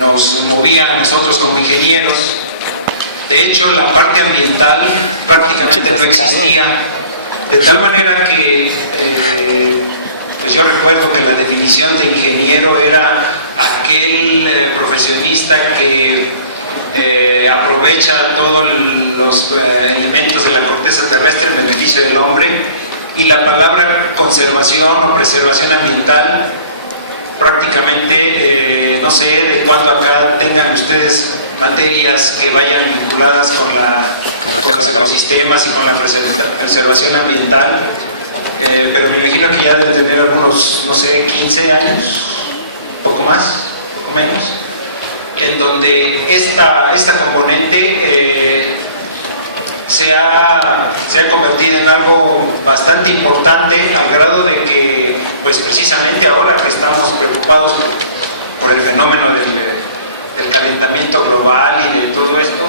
nos movía a nosotros como ingenieros. De hecho, la parte ambiental prácticamente no existía, de tal manera que pues yo recuerdo que la definición de ingeniero era aquel profesionista que aprovecha todos los elementos de la corteza terrestre en beneficio del hombre, y la palabra conservación o preservación ambiental prácticamente, no sé de cuándo acá tengan ustedes materias que vayan vinculadas con los ecosistemas y con la preservación ambiental, pero me imagino que ya deben tener algunos, no sé, 15 años, poco más, poco menos, en donde esta componente se ha convertido en algo bastante importante, al grado de que, pues precisamente ahora que estamos preocupados por el fenómeno del calentamiento global y de todo esto,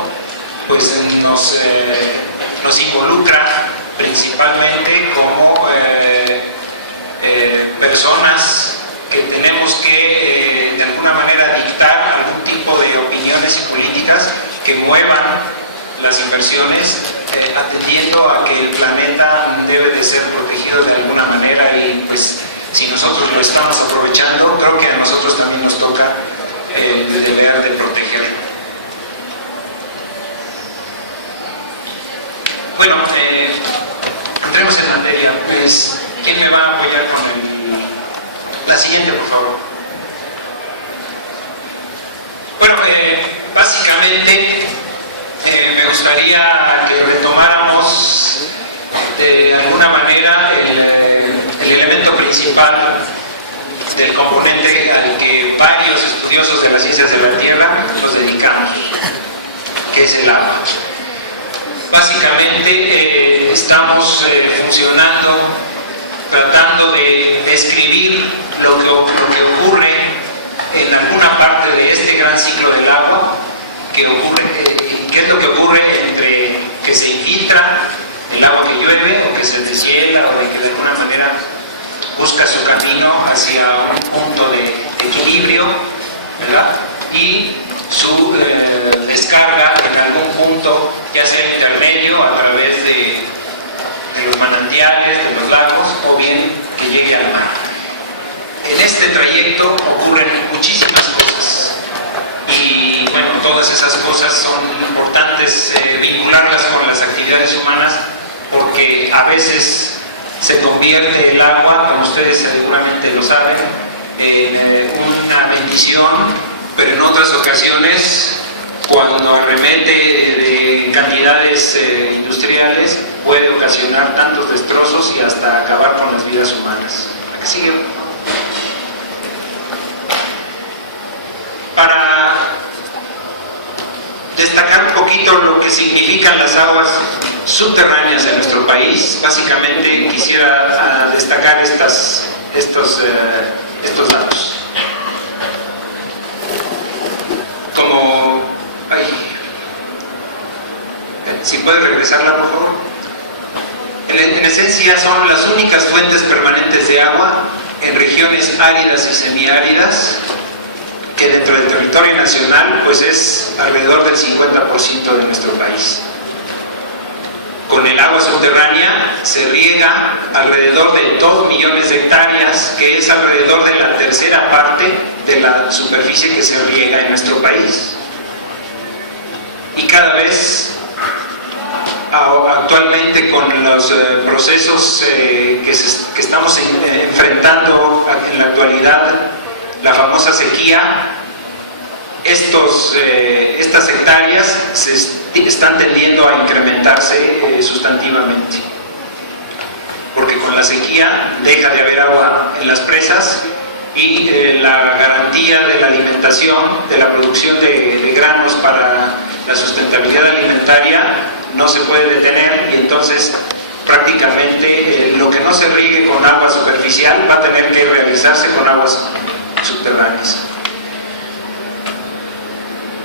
pues nos involucra principalmente como personas que tenemos que de alguna manera dictar algún tipo de opiniones y políticas que muevan las inversiones, atendiendo a que el planeta debe de ser protegido de alguna manera, y pues si nosotros lo estamos aprovechando, creo que a nosotros también nos toca de deber de protegerlo. Bueno, entremos en materia. Pues, ¿quién me va a apoyar con la siguiente, por favor? Bueno, básicamente me gustaría que retomáramos de alguna manera el elemento principal del componente al que varios estudiosos de las ciencias de la Tierra nos dedicamos, que es el agua. Básicamente estamos funcionando, tratando de describir lo que ocurre en alguna parte de este gran ciclo del agua, qué es lo que ocurre entre que se infiltra el agua que llueve o que se deshiela, o de que de alguna manera busca su camino hacia un punto de equilibrio, ¿verdad? Y su descarga en algún punto, ya sea intermedio, a través de los manantiales, de los lagos, o bien que llegue al mar. En este trayecto ocurren muchísimas cosas, y bueno, todas esas cosas son importantes vincularlas con las actividades humanas, porque a veces se convierte el agua, como ustedes seguramente lo saben, en una bendición, pero en otras ocasiones, cuando arremete de cantidades industriales, puede ocasionar tantos destrozos y hasta acabar con las vidas humanas. ¿A qué sigue? Para destacar un poquito lo que significan las aguas subterráneas en nuestro país, básicamente quisiera destacar estos datos. Si puede regresarla, por favor. En esencia son las únicas fuentes permanentes de agua en regiones áridas y semiáridas, que dentro del territorio nacional pues es alrededor del 50% de nuestro país. Con el agua subterránea se riega alrededor de 2 millones de hectáreas, que es alrededor de la tercera parte de la superficie que se riega en nuestro país. Y cada vez, actualmente, con los procesos que estamos enfrentando en la actualidad, la famosa sequía, estas hectáreas están tendiendo a incrementarse sustantivamente, porque con la sequía deja de haber agua en las presas, y la garantía de la alimentación, de la producción de granos para la sustentabilidad alimentaria no se puede detener, y entonces prácticamente lo que no se riegue con agua superficial va a tener que realizarse con aguas subterráneas.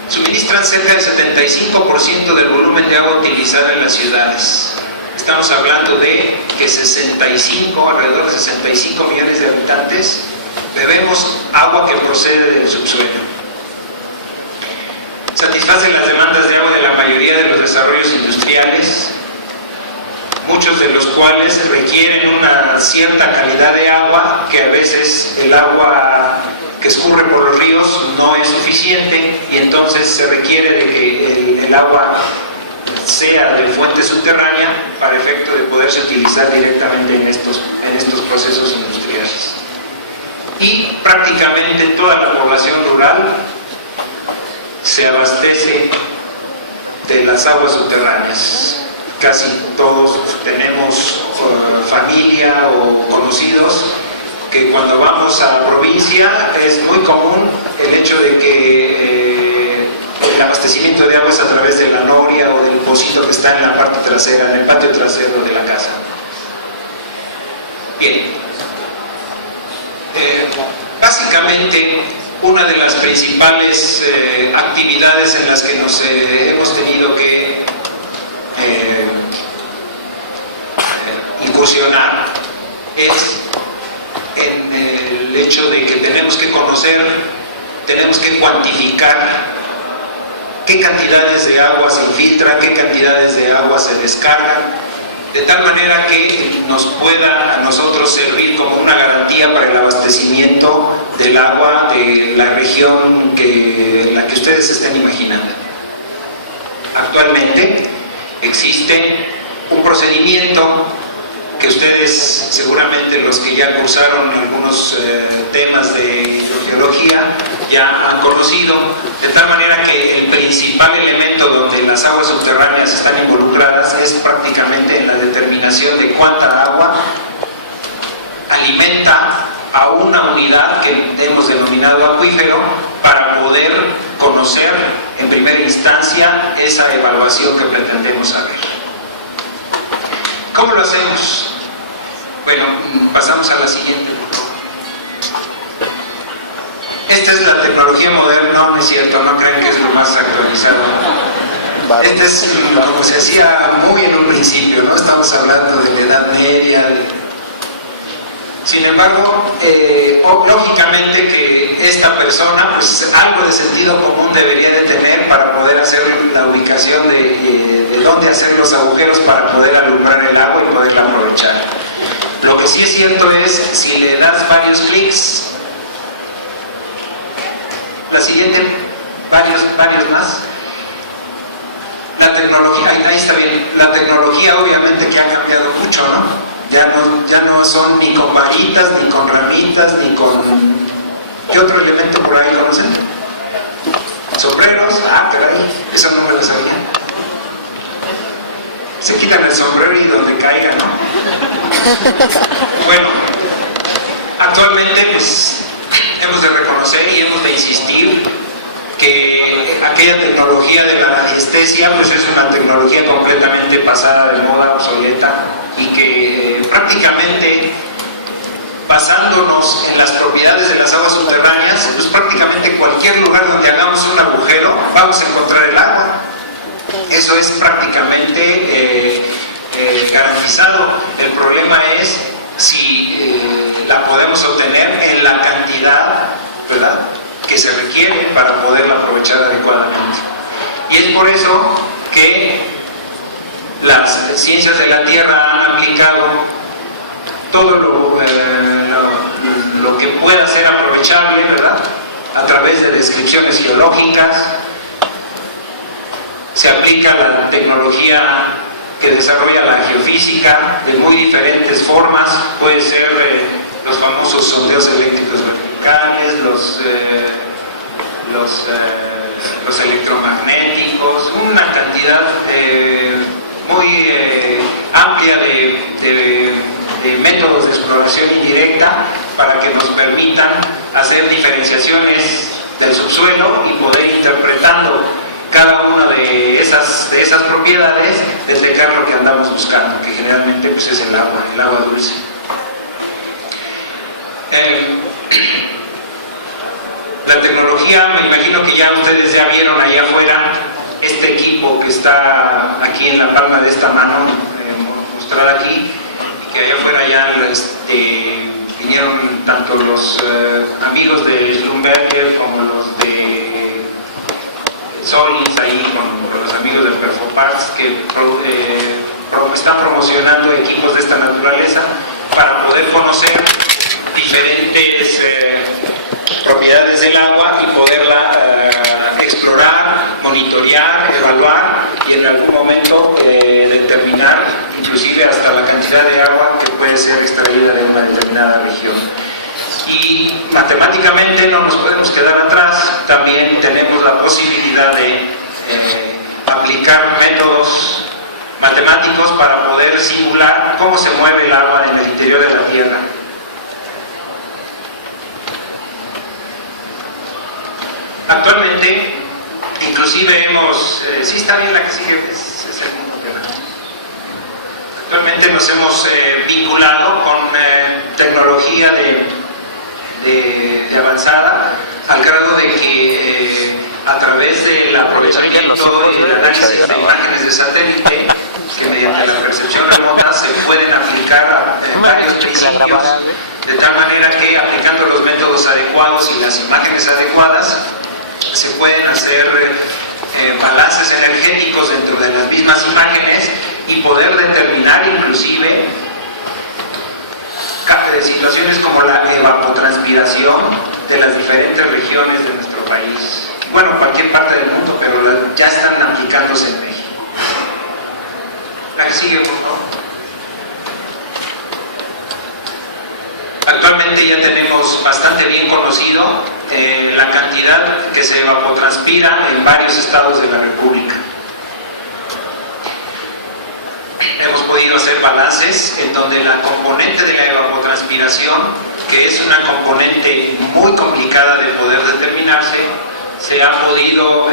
Suministran cerca del 75% del volumen de agua utilizada en las ciudades. Estamos hablando de que alrededor de 65 millones de habitantes bebemos agua que procede del subsuelo. desarrollos industriales, muchos de los cuales requieren una cierta calidad de agua, que a veces el agua que escurre por los ríos no es suficiente, y entonces se requiere de que el agua sea de fuente subterránea para efecto de poderse utilizar directamente en estos procesos industriales. Y prácticamente toda la población rural se abastece de las aguas subterráneas. Casi todos tenemos familia o conocidos que cuando vamos a la provincia es muy común el hecho de que el abastecimiento de agua es a través de la noria o del pocito que está en la parte trasera, en el patio trasero de la casa. Bien. Básicamente, una de las principales actividades en las que nos hemos tenido que incursionar es en el hecho de que tenemos que conocer, tenemos que cuantificar qué cantidades de agua se infiltran, qué cantidades de agua se descargan, de tal manera que nos pueda a nosotros servir como una garantía para el abastecimiento del agua de la región en la que ustedes estén imaginando. Actualmente existe un procedimiento que ustedes, seguramente los que ya cursaron algunos temas de hidrogeología, ya han conocido, de tal manera que el principal elemento donde las aguas subterráneas están involucradas es prácticamente en la determinación de cuánta agua alimenta a una unidad que hemos denominado acuífero, para poder conocer en primera instancia esa evaluación que pretendemos saber. ¿Cómo lo hacemos? Bueno, pasamos a la siguiente. Esta es la tecnología moderna, no es cierto, no crean que es lo más actualizado. Este es como se hacía muy en un principio, ¿no? Estamos hablando de la Edad Media. Sin embargo, lógicamente que esta persona, pues algo de sentido común debería de tener para poder hacer la ubicación de dónde hacer los agujeros para poder alumbrar el agua y poderla aprovechar. Lo que sí es cierto es, si le das varios clics, la siguiente, varios más, la tecnología, ahí está bien, la tecnología obviamente que ha cambiado mucho, ¿no? Ya no son ni con varitas, ni con ramitas, ni con... ¿Qué otro elemento por ahí conocen? Sombreros, caray, eso no me lo sabía. Se quitan el sombrero y donde caiga, ¿no? Bueno, actualmente pues hemos de reconocer y hemos de insistir que aquella tecnología de la radiestesia pues es una tecnología completamente pasada de moda, obsoleta, y que prácticamente, basándonos en las propiedades de las aguas subterráneas, pues prácticamente cualquier lugar donde hagamos un agujero vamos a encontrar el agua. Eso es prácticamente garantizado. El problema es si la podemos obtener en la cantidad, ¿verdad?, que se requiere para poderla aprovechar adecuadamente. Y es por eso que las ciencias de la Tierra han aplicado todo lo que pueda ser aprovechable, ¿verdad?, a través de descripciones geológicas. Se aplica la tecnología que desarrolla la geofísica de muy diferentes formas. Puede ser los famosos sondeos eléctricos verticales, los electromagnéticos, una cantidad muy amplia de métodos de exploración indirecta para que nos permitan hacer diferenciaciones del subsuelo y poder ir interpretando cada una de esas propiedades, detectar lo que andamos buscando, que generalmente pues es el agua dulce. La tecnología, me imagino que ya ustedes ya vieron allá afuera este equipo que está aquí en la palma de esta mano, mostrado aquí, y que allá afuera ya vinieron tanto los amigos de Schlumberger como los de Solins ahí con los amigos del Perfoparts que están promocionando equipos de esta naturaleza para poder conocer diferentes propiedades del agua y poderla explorar, monitorear, evaluar y en algún momento determinar inclusive hasta la cantidad de agua que puede ser extraída de una determinada región. Y matemáticamente no nos podemos quedar atrás, también tenemos la posibilidad de aplicar métodos matemáticos para poder simular cómo se mueve el agua en el interior de la Tierra. Actualmente, inclusive hemos... sí está bien la que sigue, es el mismo tema. Actualmente nos hemos vinculado con tecnología de avanzada, al grado de que a través del aprovechamiento y el análisis de imágenes de satélite, que mediante la percepción remota se pueden aplicar a varios principios, de tal manera que aplicando los métodos adecuados y las imágenes adecuadas, se pueden hacer balances energéticos dentro de las mismas imágenes y poder determinar inclusive situaciones como la evapotranspiración de las diferentes regiones de nuestro país. Bueno, cualquier parte del mundo, pero ya están aplicándose en México. La que sigue, por favor. Actualmente ya tenemos bastante bien conocido la cantidad que se evapotranspira en varios estados de la República. Hemos podido hacer balances en donde la componente de la evapotranspiración, que es una componente muy complicada de poder determinarse, se ha podido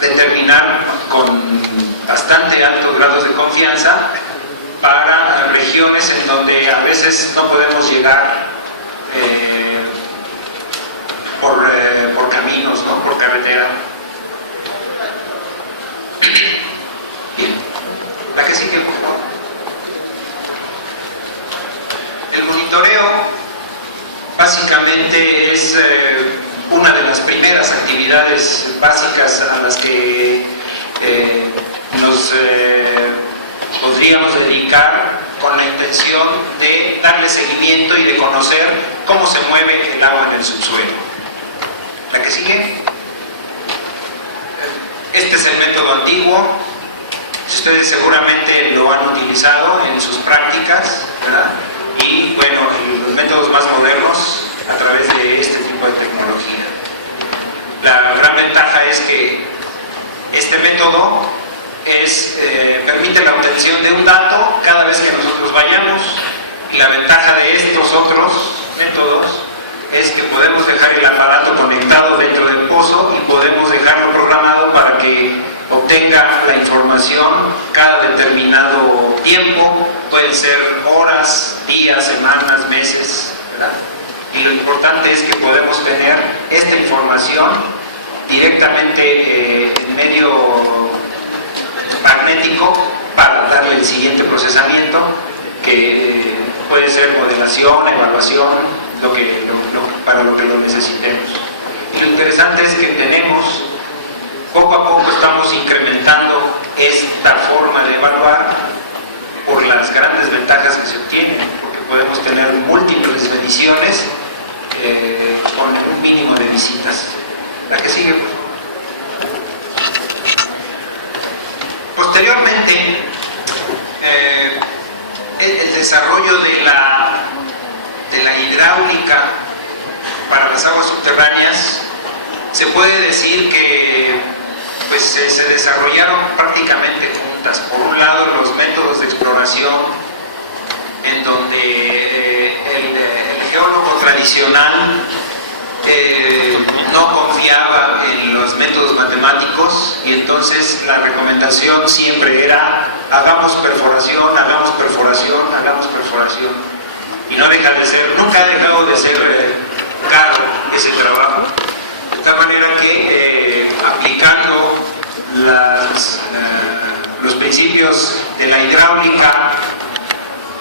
determinar con bastante altos grados de confianza para regiones en donde a veces no podemos llegar por caminos, ¿no? Por carretera. Bien. La que sigue, por favor. El monitoreo básicamente es una de las primeras actividades básicas a las que nos podríamos dedicar con la intención de darle seguimiento y de conocer cómo se mueve el agua en el subsuelo. La que sigue. Este es el método antiguo. Ustedes seguramente lo han utilizado en sus prácticas, ¿verdad? Y bueno, los métodos más modernos a través de este tipo de tecnología. La gran ventaja es que este método permite la obtención de un dato cada vez que nosotros vayamos, y la ventaja de estos otros métodos es que podemos dejar el aparato conectado dentro del pozo y podemos dejarlo programado para que obtenga la información cada determinado tiempo, pueden ser horas, días, semanas, meses, ¿verdad? Y lo importante es que podemos tener esta información directamente en medio magnético para darle el siguiente procesamiento, que puede ser modelación, evaluación, para lo que lo necesitemos. Y lo interesante es que tenemos, poco a poco estamos incrementando esta forma de evaluar por las grandes ventajas que se obtienen, porque podemos tener múltiples mediciones con un mínimo de visitas. La que sigue, pues. Posteriormente, el desarrollo de la hidráulica para las aguas subterráneas, se puede decir que pues, se desarrollaron prácticamente juntas. Por un lado, los métodos de exploración, en donde el geólogo tradicional no confiaba en los métodos matemáticos, y entonces la recomendación siempre era: hagamos perforación, hagamos perforación, hagamos perforación. Y no deja de ser, nunca ha dejado de ser caro ese trabajo, de tal manera que aplicando los principios de la hidráulica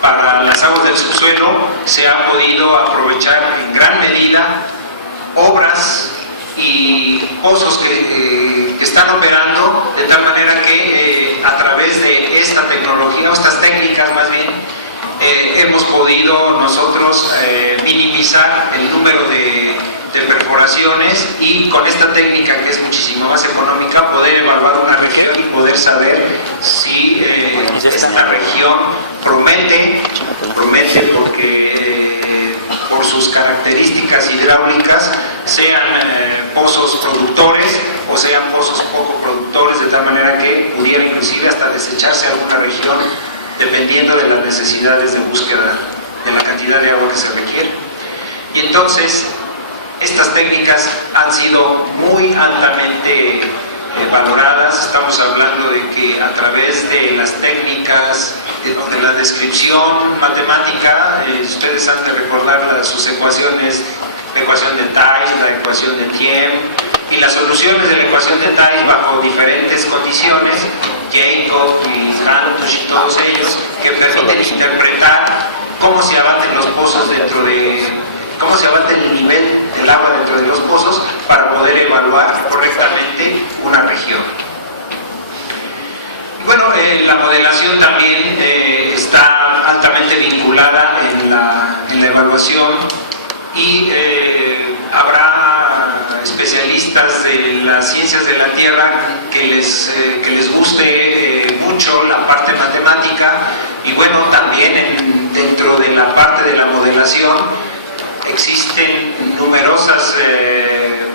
para las aguas del subsuelo, se ha podido aprovechar en gran medida obras y pozos que están operando, de tal manera que a través de esta tecnología, o estas técnicas más bien, hemos podido nosotros minimizar el número de perforaciones, y con esta técnica, que es muchísimo más económica, poder evaluar una región y poder saber si esta región promete porque por sus características hidráulicas sean pozos productores o sean pozos poco productores, de tal manera que pudiera inclusive hasta desecharse alguna región dependiendo de las necesidades de búsqueda de la cantidad de agua que se requiere. Y entonces estas técnicas han sido muy altamente valoradas. Estamos hablando de que a través de las técnicas de la descripción matemática, ustedes han de recordar sus ecuaciones, la ecuación de Thais, la ecuación de Thiem, y las soluciones de la ecuación de Thais bajo diferentes condiciones, Jacob y Hantush y todos ellos, que permiten interpretar cómo se abaten los pozos cómo se abate el nivel del agua dentro de los pozos para poder evaluar correctamente una región. Bueno, la modelación también está altamente vinculada en la evaluación, y habrá especialistas de las ciencias de la Tierra que les guste mucho la parte matemática, y bueno, también dentro de la parte de la modelación existen numerosas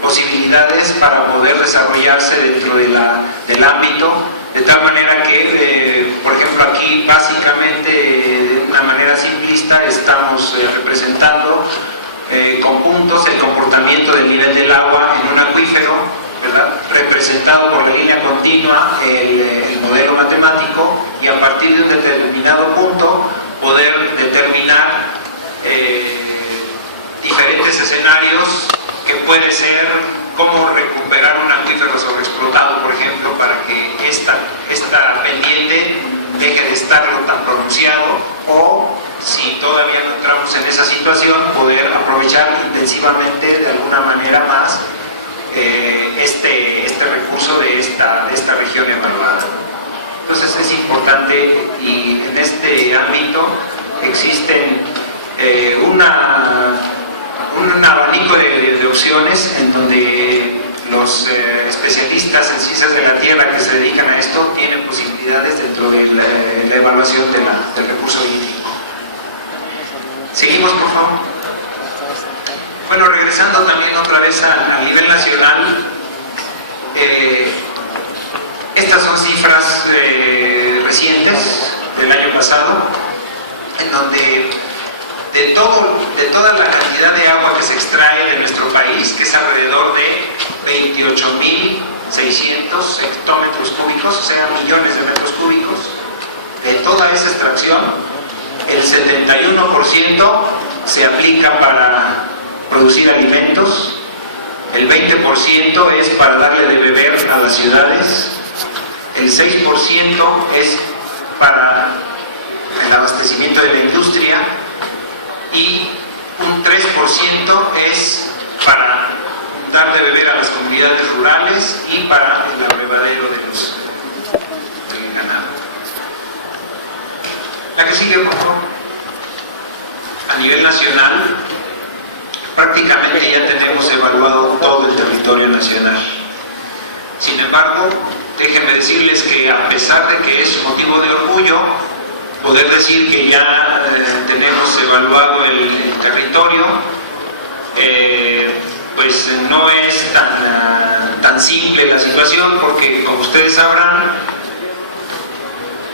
posibilidades para poder desarrollarse dentro del ámbito, de tal manera que, por ejemplo, aquí básicamente de una manera simplista estamos representando con puntos el comportamiento del nivel del agua en un acuífero, ¿verdad?, representado por la línea continua, el modelo matemático, y a partir de un determinado punto poder determinar diferentes escenarios, que puede ser cómo recuperar un acuífero sobreexplotado, por ejemplo, para que esta pendiente deje de estarlo tan pronunciado, o si todavía no entramos en esa situación, poder aprovechar intensivamente de alguna manera más este recurso de esta región evaluada. Entonces es importante, y en este ámbito existen un abanico de opciones en donde los especialistas en ciencias de la Tierra que se dedican a esto tienen posibilidades dentro de la evaluación del recurso hídrico. Seguimos, por favor. Bueno, regresando también otra vez a nivel nacional, estas son cifras recientes del año pasado, en donde de toda la cantidad de agua que se extrae de nuestro país, que es alrededor de 28.600 hectómetros cúbicos, o sea, millones de metros cúbicos, de toda esa extracción, el 71% se aplica para producir alimentos, el 20% es para darle de beber a las ciudades, el 6% es para el abastecimiento de la industria, y un 3% es para dar de beber a las comunidades rurales y para el abrevadero del ganado. La que sigue, por favor. A nivel nacional, prácticamente ya tenemos evaluado todo el territorio nacional. Sin embargo, déjenme decirles que a pesar de que es motivo de orgullo poder decir que ya tenemos evaluado el territorio, pues no es tan simple la situación, porque como ustedes sabrán,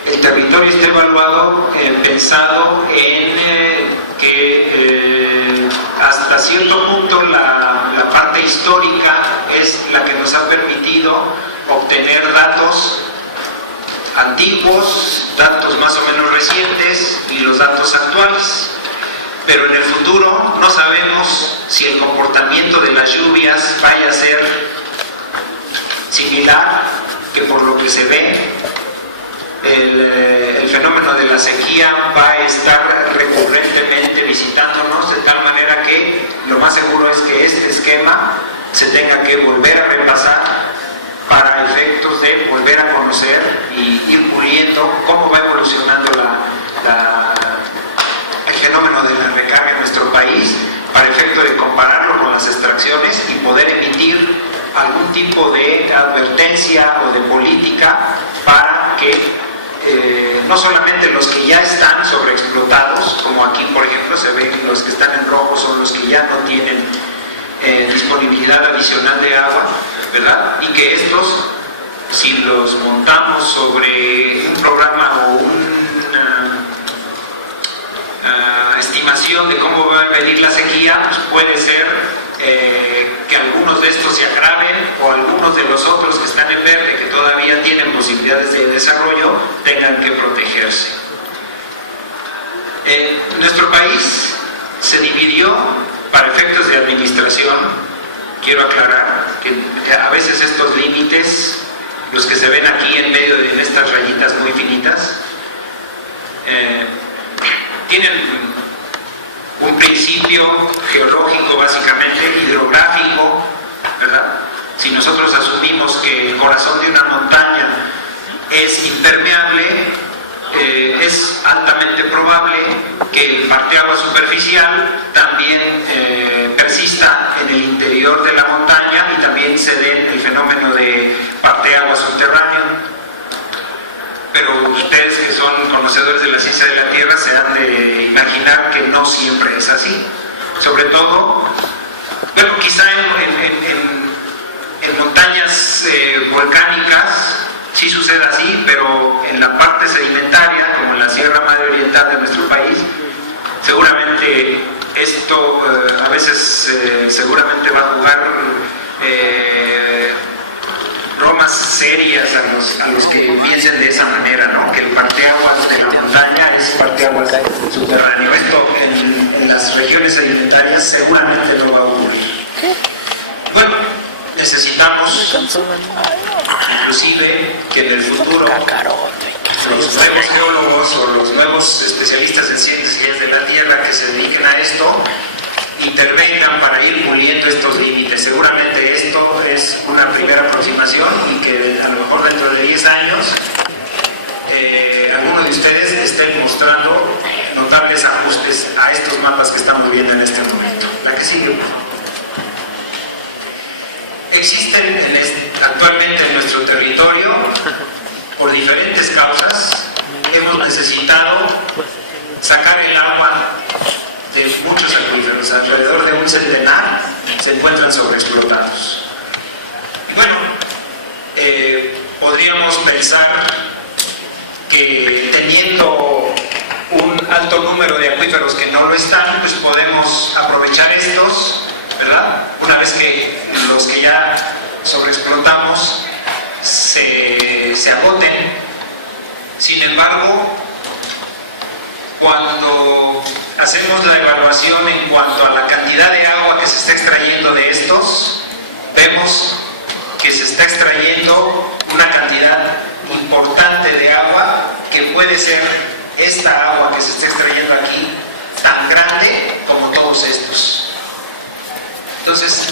el territorio está evaluado pensado en que hasta cierto punto la parte histórica es la que nos ha permitido obtener datos antiguos, datos más o menos recientes y los datos actuales. Pero en el futuro no sabemos si el comportamiento de las lluvias vaya a ser similar, que por lo que se ve el fenómeno de la sequía va a estar recurrentemente visitándonos, de tal manera que lo más seguro es que este esquema se tenga que volver a repasar efectos de volver a conocer y ir puliendo cómo va evolucionando el fenómeno de la recarga en nuestro país, para efecto de compararlo con las extracciones y poder emitir algún tipo de advertencia o de política para que no solamente los que ya están sobreexplotados, como aquí por ejemplo se ven los que están en rojo son los que ya no tienen disponibilidad adicional de agua, ¿verdad? Y que estos, si los montamos sobre un programa o una estimación de cómo va a venir la sequía, pues puede ser que algunos de estos se agraven o algunos de los otros que están en verde, que todavía tienen posibilidades de desarrollo, tengan que protegerse. Nuestro país se dividió para efectos de administración. Quiero aclarar que a veces estos límites, los que se ven aquí en medio de estas rayitas muy finitas, tienen un principio geológico, básicamente hidrográfico, ¿verdad? Si nosotros asumimos que el corazón de una montaña es impermeable, es altamente probable que el parteagua superficial también persista en el interior de la montaña y también se dé el fenómeno de parteagua subterráneo. Pero ustedes que son conocedores de la ciencia de la Tierra se han de imaginar que no siempre es así. Sobre todo, bueno, quizá en montañas volcánicas sí sucede así, pero en la parte sedimentaria, como en la Sierra Madre Oriental de nuestro país, seguramente esto a veces seguramente va a jugar bromas serias a los que piensen de esa manera, ¿no? Que el parteaguas de la montaña es parteaguas subterráneo. Esto en las regiones sedimentarias seguramente no va a ocurrir. Bueno, necesitamos inclusive que en el futuro los nuevos geólogos o los nuevos especialistas en ciencias de la Tierra que se dediquen a esto intervengan para ir puliendo estos límites. Seguramente esto es una primera aproximación y que a lo mejor dentro de 10 años algunos de ustedes estén mostrando notables ajustes a estos mapas que estamos viendo en este momento. La que sigue. Existen actualmente en nuestro territorio, por diferentes causas, hemos necesitado sacar el agua de muchos acuíferos, alrededor de un centenar se encuentran sobreexplotados. Y bueno, podríamos pensar que teniendo un alto número de acuíferos que no lo están, pues podemos aprovechar estos, ¿verdad? Una vez que los que ya sobreexplotamos se agoten. Sin embargo, cuando hacemos la evaluación en cuanto a la cantidad de agua que se está extrayendo de estos, vemos que se está extrayendo una cantidad importante de agua que puede ser esta agua que se está extrayendo aquí tan grande como todos estos. Entonces,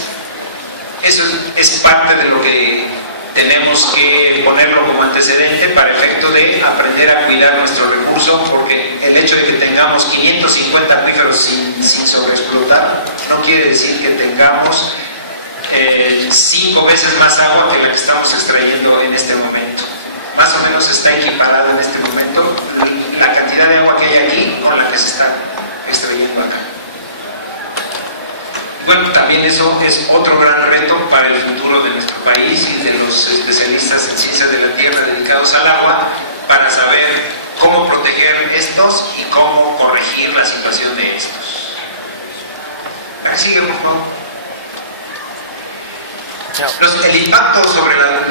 eso es parte de lo que tenemos que ponerlo como antecedente para efecto de aprender a cuidar nuestro recurso, porque el hecho de que tengamos 550 acuíferos sin sobreexplotar no quiere decir que tengamos 5 veces más agua que la que estamos extrayendo en este momento. Más o menos está equiparado en este momento la cantidad de agua que hay aquí con la que se está extrayendo acá. Bueno, también eso es otro gran reto para el futuro de nuestro país y de los especialistas en ciencias de la Tierra dedicados al agua, para saber cómo proteger estos y cómo corregir la situación de estos. Sigue, por favor. El impacto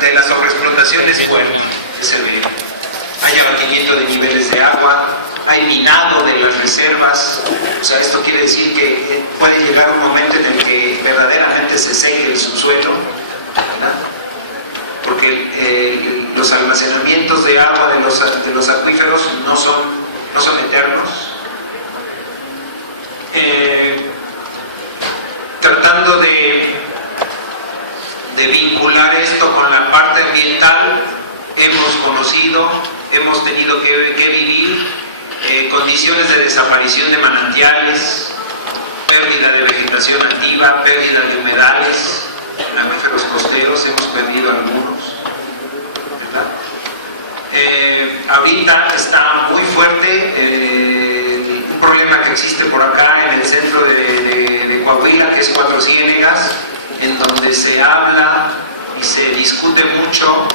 de la sobreexplotación es fuerte, se ve. Hay abatimiento de niveles de agua, hay minado de las reservas. O sea, esto quiere decir que puede llegar un momento en el que verdaderamente se seque el subsuelo, ¿verdad? Porque los almacenamientos de agua de los acuíferos no son eternos. Tratando de de vincular esto con la parte ambiental, hemos conocido, hemos tenido que vivir condiciones de desaparición de manantiales, pérdida de vegetación nativa, pérdida de humedales, mamíferos costeros, hemos perdido algunos, ¿verdad? Ahorita está muy fuerte un problema que existe por acá en el centro de Coahuila, que es Cuatro Ciénegas, en donde se habla y se discute mucho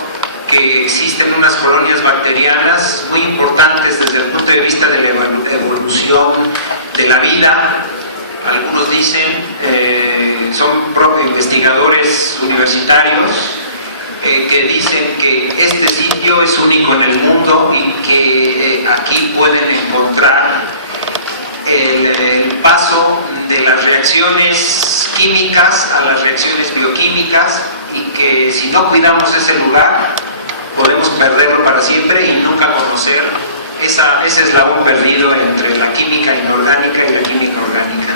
que existen unas colonias bacterianas muy importantes desde el punto de vista de la evolución de la vida. Algunos dicen, son investigadores universitarios, que dicen que este sitio es único en el mundo y que aquí pueden encontrar el paso de las reacciones químicas a las reacciones bioquímicas, y que si no cuidamos ese lugar podemos perderlo para siempre y nunca conocer ese eslabón perdido entre la química inorgánica y la química orgánica.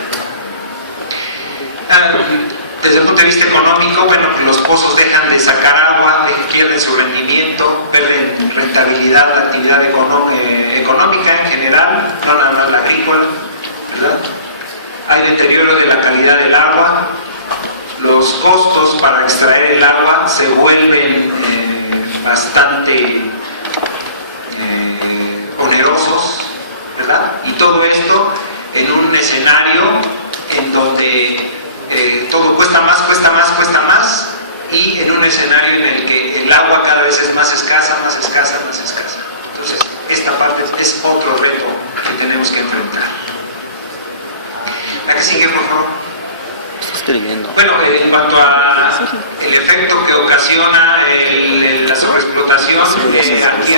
Desde el punto de vista económico, bueno, los pozos dejan de sacar agua, pierden su rendimiento, pierden rentabilidad, la actividad económica en general, no nada más la agrícola, ¿verdad? Hay deterioro de la calidad del agua, los costos para extraer el agua se vuelven bastante onerosos, ¿verdad? Y todo esto en un escenario en donde todo cuesta más, y en un escenario en el que el agua cada vez es más escasa. Entonces, esta parte es otro reto que tenemos que enfrentar. ¿La que sigue, por favor? Bueno, en cuanto al efecto que ocasiona la sobreexplotación, aquí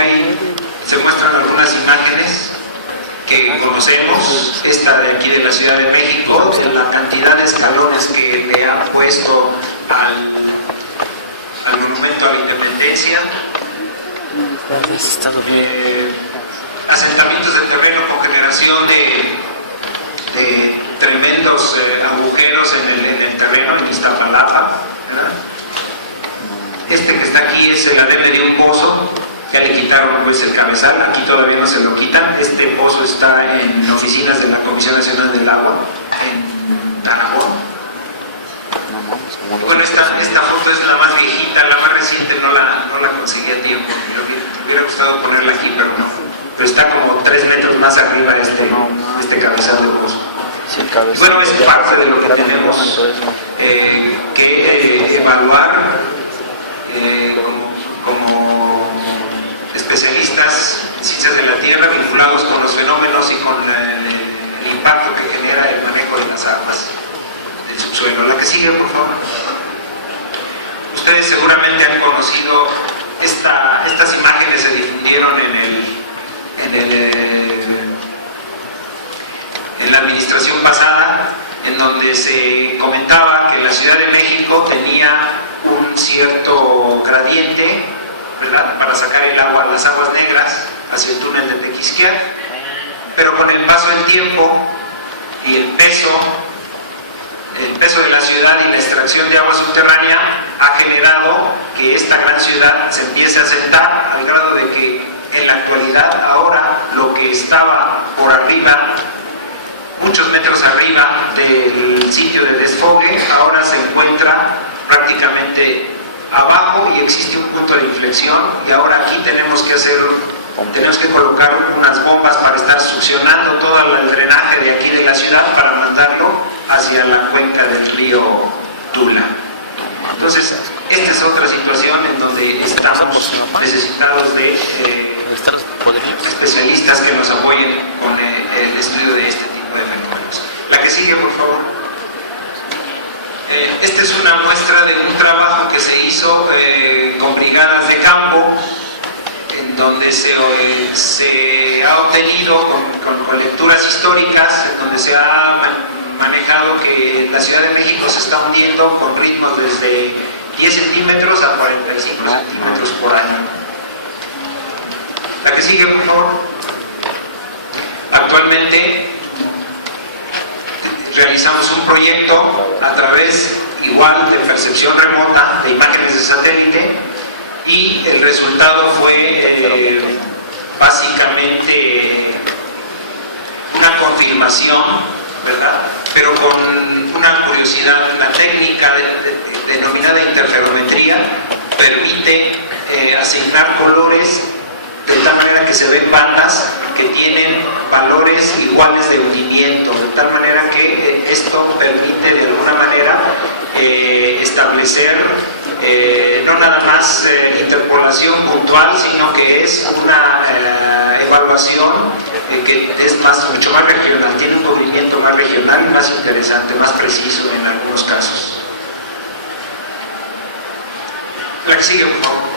se muestran algunas imágenes que conocemos. Esta de aquí de la Ciudad de México, de la cantidad de escalones que le han puesto al monumento a la independencia, asentamientos de terreno con generación de tremendos agujeros en el terreno en Iztapalapa, ¿verdad? Este que está aquí es el ademe de un pozo. Ya le quitaron pues el cabezal, aquí todavía no se lo quitan. Este pozo está en oficinas de la Comisión Nacional del Agua en Aragón. Bueno, esta foto es la más viejita, la más reciente no la conseguí a tiempo. Me hubiera gustado ponerla aquí, pero no. Pero está como 3 metros más arriba este cabezal de pozo. Bueno, es parte de lo que tenemos que evaluar como especialistas en ciencias de la tierra, vinculados con los fenómenos y con el impacto que genera el manejo de las aguas del subsuelo. La que sigue, por favor. Ustedes seguramente han conocido estas imágenes, se difundieron en la administración pasada, en donde se comentaba que la Ciudad de México tenía un cierto gradiente, ¿verdad?, para sacar el agua, las aguas negras, hacia el túnel de Tequisquiac, pero con el paso del tiempo y el peso de la ciudad y la extracción de agua subterránea ha generado que esta gran ciudad se empiece a asentar, al grado de que en la actualidad ahora lo que estaba por arriba, muchos metros arriba del sitio de desfogue, ahora se encuentra prácticamente abajo y existe un punto de inflexión, y ahora aquí tenemos que colocar unas bombas para estar succionando todo el drenaje de aquí de la ciudad para mandarlo hacia la cuenca del río Tula. Entonces, esta es otra situación en donde estamos necesitados de especialistas que nos apoyen con el estudio de este tipo de fenómenos. La que sigue, por favor. Esta es una muestra de un trabajo que se hizo con brigadas de campo, en donde se ha obtenido con lecturas históricas, en donde se ha manejado que la Ciudad de México se está hundiendo con ritmos desde 10 centímetros a 45 centímetros por año. La que sigue, por favor. Actualmente realizamos un proyecto a través igual de percepción remota de imágenes de satélite, y el resultado fue básicamente una confirmación, ¿verdad? Pero con una curiosidad. La técnica denominada interferometría permite asignar colores de tal manera que se ven bandas que tienen valores iguales de hundimiento, de tal manera que esto permite de alguna manera establecer no nada más interpolación puntual, sino que es una evaluación que es mucho más regional, tiene un cubrimiento más regional y más interesante, más preciso en algunos casos. La que sigue, por favor.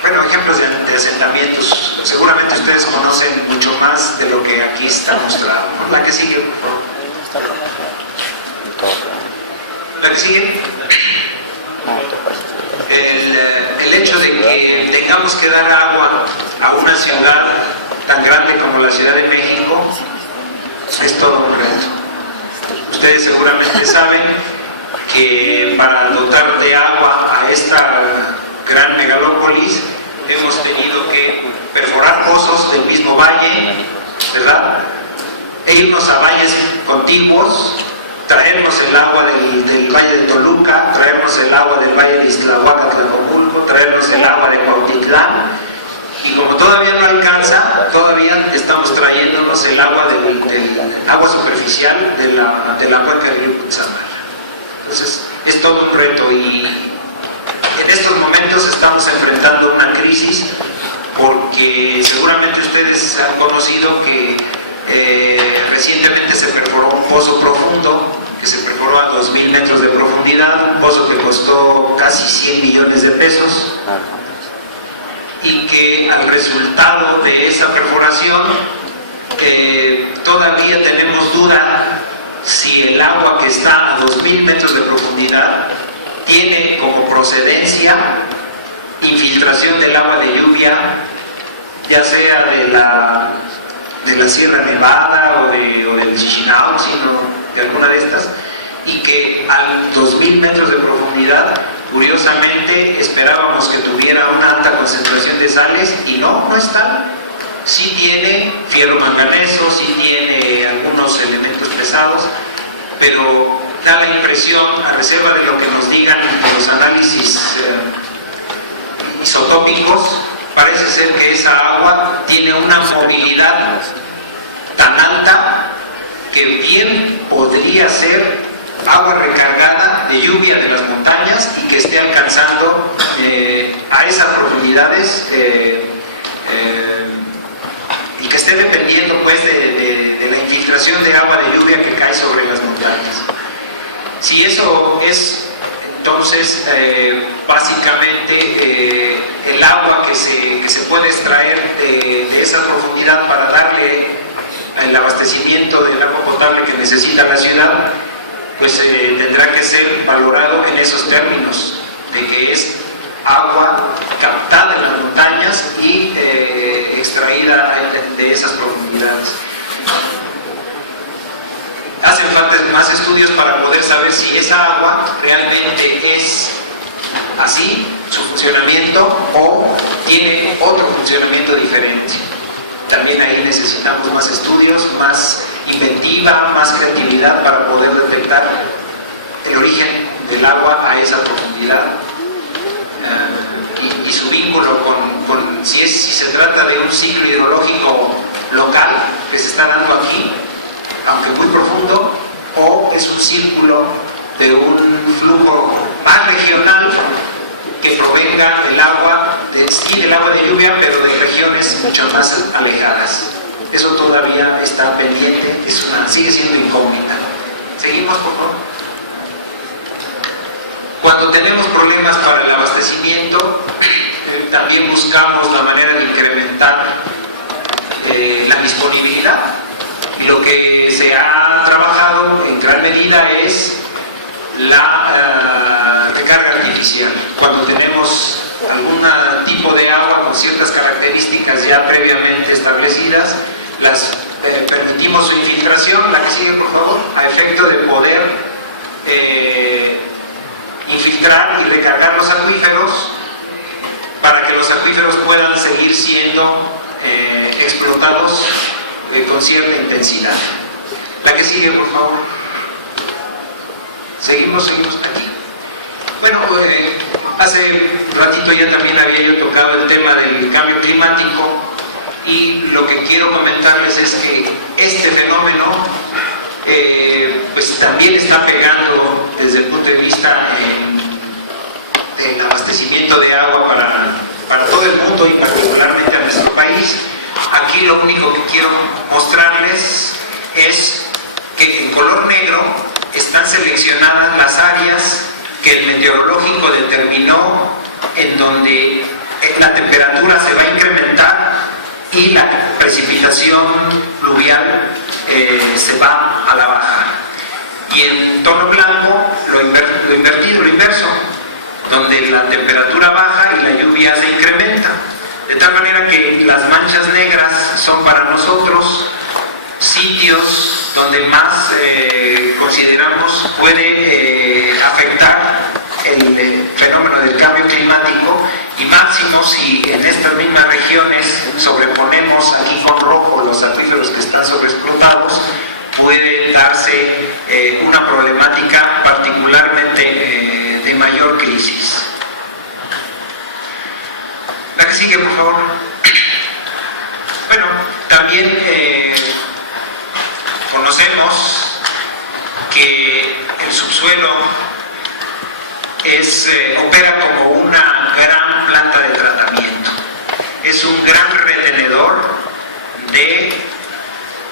Bueno, ejemplos de asentamientos, seguramente ustedes conocen mucho más de lo que aquí está mostrado, ¿no? La que sigue, por favor. La que sigue. El hecho de que tengamos que dar agua a una ciudad tan grande como la Ciudad de México es todo un reto. Ustedes seguramente saben que para dotar de agua a esta gran megalópolis hemos tenido que perforar pozos del mismo valle, ¿verdad? E irnos a valles contiguos, traernos el agua del valle de Toluca, traernos el agua del valle de Iztlahuaca, Tlajomulco, traernos el agua de Cuautitlán, y como todavía no alcanza, todavía estamos trayéndonos el agua del agua superficial de la cuenca del río Cutzamala. Entonces es todo un reto, y en estos momentos estamos enfrentando una crisis porque seguramente ustedes han conocido que recientemente se perforó un pozo profundo, que se perforó a 2000 metros de profundidad, un pozo que costó casi 100 millones de pesos, y que al resultado de esa perforación todavía tenemos duda si el agua que está a 2000 metros de profundidad tiene como procedencia infiltración del agua de lluvia, ya sea de la Sierra Nevada o del Chichinautzin o de alguna de estas, y que a 2000 metros de profundidad, curiosamente, esperábamos que tuviera una alta concentración de sales, y no está. Sí tiene fierro manganeso, sí tiene algunos elementos pesados, pero da la impresión, a reserva de lo que nos digan los análisis isotópicos, parece ser que esa agua tiene una movilidad tan alta que bien podría ser agua recargada de lluvia de las montañas y que esté alcanzando a esas profundidades y que esté dependiendo pues de la infiltración de agua de lluvia que cae sobre las montañas. Si eso es, entonces básicamente el agua que se puede extraer de esa profundidad para darle el abastecimiento del agua potable que necesita la ciudad, pues tendrá que ser valorado en esos términos, de que es agua captada en las montañas y extraída de esas profundidades. Hacen falta más estudios para poder saber si esa agua realmente es así, su funcionamiento, o tiene otro funcionamiento diferente. También ahí necesitamos más estudios, más inventiva, más creatividad para poder detectar el origen del agua a esa profundidad y su vínculo con si se trata de un ciclo hidrológico local que se está dando aquí, aunque muy profundo, o es un círculo de un flujo más regional que provenga del agua, del agua de lluvia, pero de regiones mucho más alejadas. Eso todavía está pendiente, sigue siendo incógnita. Seguimos, por favor. Cuando tenemos problemas para el abastecimiento, también buscamos la manera de incrementar la disponibilidad. Lo que se ha trabajado en gran medida es la recarga artificial. Cuando tenemos algún tipo de agua con ciertas características ya previamente establecidas, permitimos su infiltración, la que sigue por favor, a efecto de poder infiltrar y recargar los acuíferos para que los acuíferos puedan seguir siendo explotados con cierta intensidad. La que sigue, por favor. Seguimos aquí. Bueno, hace ratito ya también había yo tocado el tema del cambio climático, y lo que quiero comentarles es que este fenómeno pues también está pegando desde el punto de vista del abastecimiento de agua para todo el mundo y particularmente a nuestro país. Aquí lo único que quiero mostrarles es que en color negro están seleccionadas las áreas que el meteorológico determinó en donde la temperatura se va a incrementar y la precipitación pluvial se va a la baja. Y en tono blanco lo inverso, donde la temperatura baja y la lluvia se incrementa. De tal manera que las manchas negras son para nosotros sitios donde más consideramos puede afectar el fenómeno del cambio climático, y máximo si en estas mismas regiones sobreponemos aquí con rojo los acuíferos que están sobreexplotados, puede darse una problemática particularmente de mayor crisis. La que sigue, por favor. Bueno, también conocemos que el subsuelo opera como una gran planta de tratamiento. Es un gran retenedor de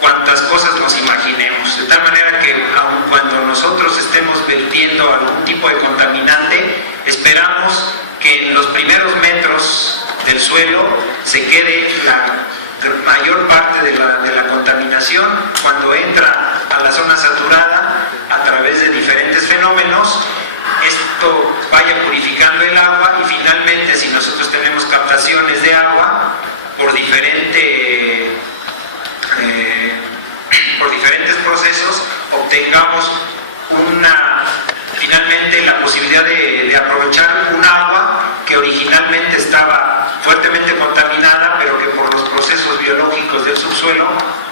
cuantas cosas nos imaginemos. De tal manera que aun cuando nosotros estemos vertiendo algún tipo de contaminante, esperamos que en los primeros metros del suelo se quede la mayor parte de la contaminación. Cuando entra a la zona saturada a través de diferentes fenómenos, esto vaya purificando el agua, y finalmente, si nosotros tenemos captaciones de agua por diferentes procesos, obtengamos finalmente la posibilidad de aprovechar un agua que originalmente estaba fuertemente contaminada, pero que por los procesos biológicos del subsuelo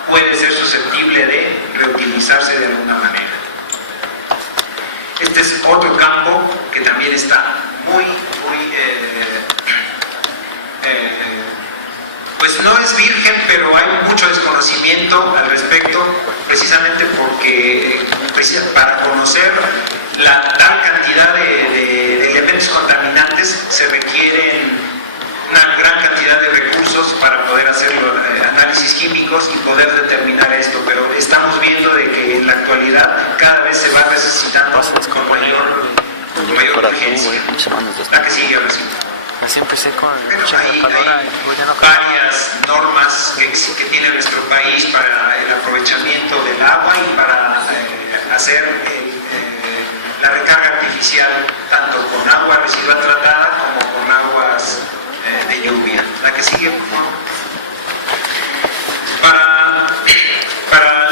puede ser susceptible de reutilizarse de alguna manera. Este es otro campo que también está pues no es virgen, pero hay mucho desconocimiento al respecto, precisamente porque para conocer la tal cantidad de elementos contaminantes se requieren una gran cantidad de recursos para poder hacer análisis químicos y poder determinar esto, pero estamos viendo de que en la actualidad cada vez se va necesitando con mayor urgencia. La que sigue, ahora sí. Así empecé con hay varias normas que tiene nuestro país para el aprovechamiento del agua y para hacer la recarga artificial, tanto con agua residual tratada como con aguas de lluvia. La que sigue, por favor. Para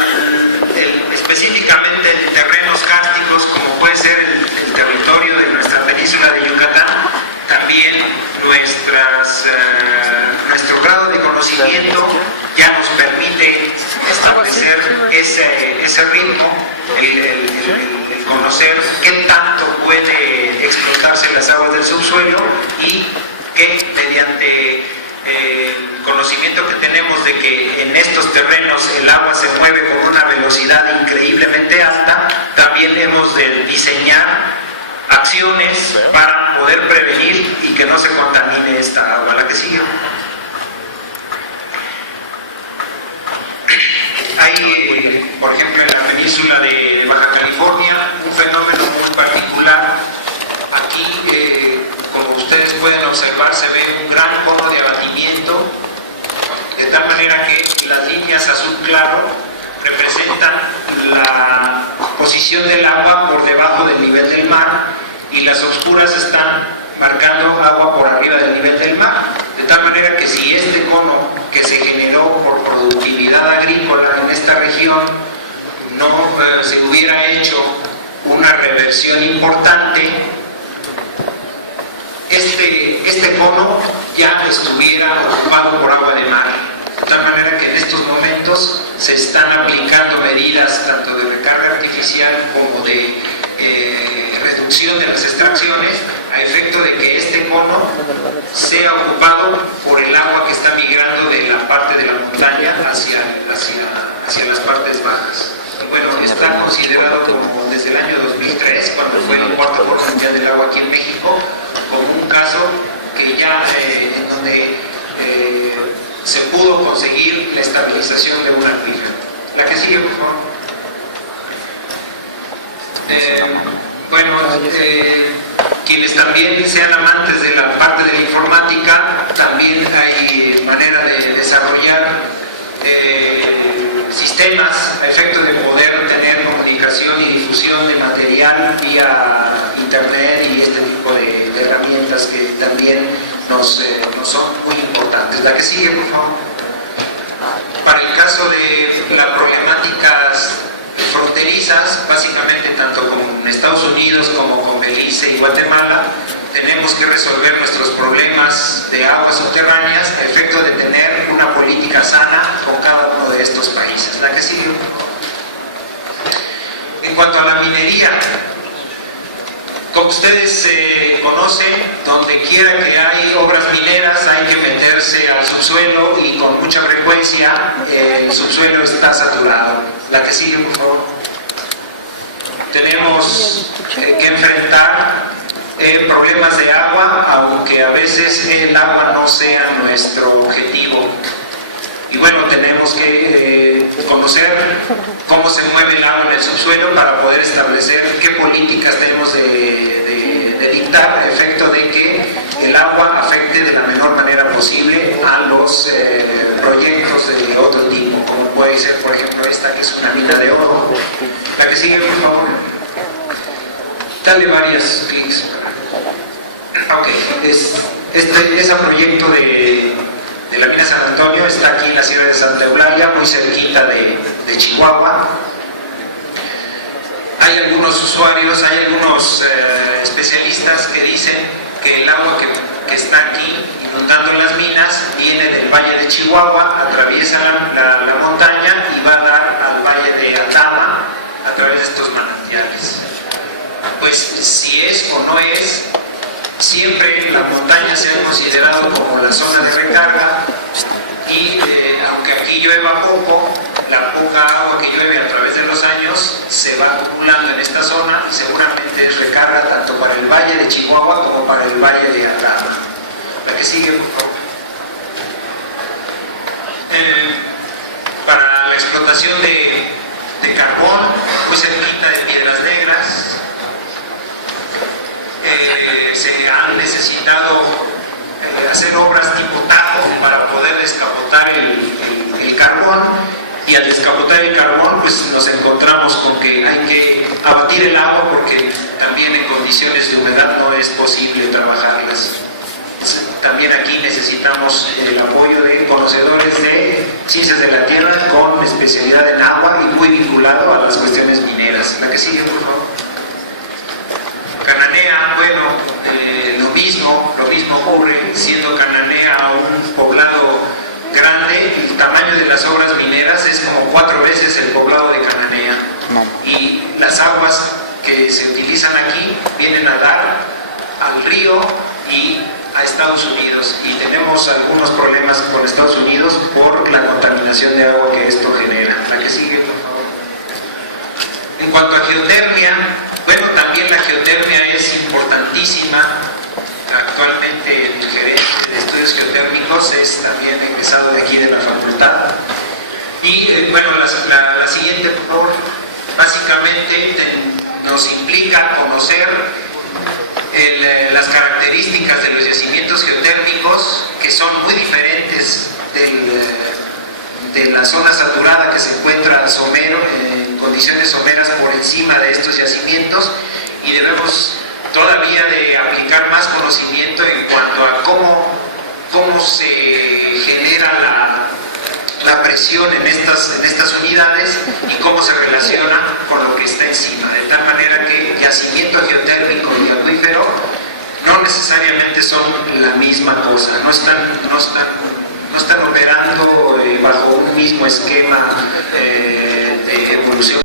específicamente terrenos cársticos, como puede ser el territorio de nuestra península de Yucatán, también nuestro grado de conocimiento ya nos permite establecer ese ritmo, el conocer qué tanto puede explotarse las aguas del subsuelo, y que mediante el conocimiento que tenemos de que en estos terrenos el agua se mueve con una velocidad increíblemente alta, también hemos de diseñar acciones para poder prevenir y que no se contamine esta agua. La que sigue. Hay, por ejemplo, en la península de Baja California, un fenómeno muy particular. Aquí, como ustedes pueden observar, se ve un gran cono de abatimiento, de tal manera que las líneas azul claro representan la posición del agua por debajo del nivel del mar, y las oscuras están marcando agua por arriba del nivel del mar, de tal manera que si este cono que se generó por productividad agrícola en esta región no se hubiera hecho una reversión importante, este cono ya estuviera ocupado por agua de mar. De tal manera que en estos momentos se están aplicando medidas tanto de recarga artificial como de reducción de las extracciones a efecto de que este cono sea ocupado por el agua que está migrando de la parte de la montaña hacia las partes bajas. Bueno, está considerado como desde el año 2003, cuando fue el cuarto Foro Mundial del Agua aquí en México, como un caso que ya en donde se pudo conseguir la estabilización de un acuífero. La que sigue, por favor. Quienes también sean amantes de la parte de la informática, también hay manera de desarrollar sistemas a efecto de poder tener comunicación y difusión de material vía internet y este tipo de herramientas que también nos son muy importantes. La que sigue, por favor. Para el caso de las problemáticas fronterizas, básicamente tanto con Estados Unidos como con Belice y Guatemala, tenemos que resolver nuestros problemas de aguas subterráneas a efecto de tener una política sana con cada uno de estos países. La que sigue. En cuanto a la minería, como ustedes conocen, donde quiera que hay obras mineras hay que meterse al subsuelo y con mucha frecuencia el subsuelo está saturado. La que sigue, por favor. Tenemos que enfrentar problemas de agua, aunque a veces el agua no sea nuestro objetivo. Y bueno, tenemos que conocer cómo se mueve el agua en el subsuelo para poder establecer qué políticas tenemos de dictar a efecto de que el agua afecte de la menor manera posible a los proyectos de otro tipo, como puede ser, por ejemplo, esta que es una mina de oro. La que sigue, por favor. Dale varios clics. Ok, ese proyecto de la mina San Antonio está aquí en la Sierra de Santa Eulalia, muy cerquita de Chihuahua. Hay algunos usuarios, hay algunos especialistas que dicen que el agua que está aquí inundando las minas viene del valle de Chihuahua, atraviesa la montaña y va a dar al valle de Atama a través de estos manantiales. Pues si es o no es, siempre la montaña se ha considerado como la zona de recarga y aunque aquí llueva poco, la poca agua que llueve a través de los años se va acumulando en esta zona y seguramente es recarga tanto para el valle de Chihuahua como para el valle de Atama. La que sigue, por favor. Para la explotación de carbón, muy cerquita de Piedras Negras, se han necesitado hacer obras tipo Tajo para poder descapotar el carbón, y al descapotar el carbón pues nos encontramos con que hay que abatir el agua porque también en condiciones de humedad no es posible trabajarlas. También aquí necesitamos el apoyo de conocedores de ciencias de la tierra con especialidad en agua y muy vinculado a las cuestiones mineras. La que sigue, por favor. Cananea, bueno, lo mismo ocurre, siendo Cananea un poblado grande, el tamaño de las obras mineras es como 4 veces el poblado de Cananea. Y las aguas que se utilizan aquí vienen a dar al río y a Estados Unidos, y tenemos algunos problemas con Estados Unidos por la contaminación de agua que esto genera. La que sigue, por favor. En cuanto a geotermia, bueno, también la geotermia es importantísima. Actualmente el gerente de estudios geotérmicos es también egresado de aquí de la facultad. Y bueno, la siguiente, por favor. Básicamente nos implica conocer las características de los yacimientos geotérmicos, que son muy diferentes de la zona saturada que se encuentra en condiciones someras por encima de estos yacimientos, y debemos todavía de aplicar más conocimiento en cuanto a cómo se genera la presión en estas unidades y cómo se relaciona con lo que está encima, de tal manera que yacimiento geotérmico y acuífero no necesariamente son la misma cosa, no están operando bajo un mismo esquema de evolución.